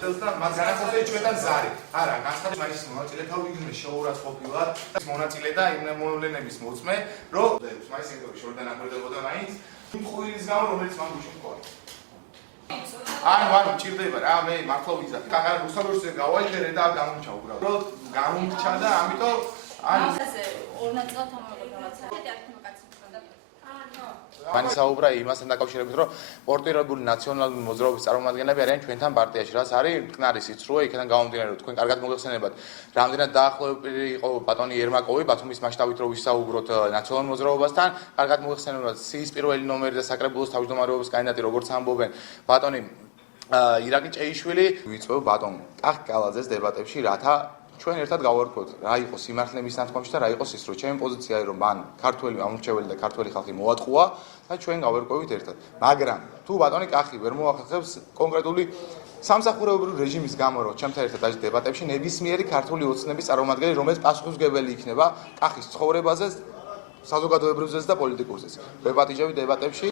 მას განაცხადა ჩვენთან ზარი. არა, განაცხადა მაინც მონაწილე თავი შეურაც ყოფილა მონაწილე და იმ მოვლენების მოწმე, რომ მაინც ეგრევე შორიდან აკვირდებოდა მაინც იმ ხუილის გამო, რომელიც მან გუშინ ყოა. ანუ მჭირდება რა, მე მართლა ვიზახი. კაკა რუსთაველზე გავაიღერე და გამომჩა უბრალოდ. გამომჩა და ამიტომ ასე ორ ნაწილად ამოვიღო რაღაცა. მანი საუბრა იმასთან დაკავშირებით, რომ პორტირებული ნაციონალური მოძრაობის წარმომადგენლები არიან ჩვენთან პარტიაში, რაც არის მტკნარი სიცრუე, იქიდან გამომდინარე, რომ თქვენ კარგად მოგეხსენებათ, რამდენად დაახლოებული იყო ბატონი ერმაკოვი, ბათუმის მასშტაბით რო ვისაუბროთ ნაციონალურ მოძრაობასთან, კარგად მოგეხსენებათ სიის პირველი ნომერი და საკრებულოს თავმჯდომარეობის კანდიდატი, როგორც ამბობენ, ბატონი ირაკი ჭეიშვილი, ვიწვევ ბატონ კახ კალაძეს დებატებში, რათა ჩვენ ერთად გავარკვევთ რა იყო სიმართლე მის ნათქვამში და რა იყო სისრუე. ჩემი პოზიცია არის რომ მან ქართველი ამორჩეველი და ქართველი ხალხი მოატყუა და ჩვენ გავარკვევით ერთად. მაგრამ თუ ბატონი კახი ვერ მოახერხებს კონკრეტული სამსახურებრივი რეჟიმის გამო რომ ჩემთან ერთად დაიჭირა დებატებში ნებისმიერი ქართული ოცნების წარმომადგენელი რომელიც პასუხისმგებელი იქნება კახის ცხოვრებაზე, საზოგადოებრივზეც და პოლიტიკურზეც. ვეპატიჟები დებატებში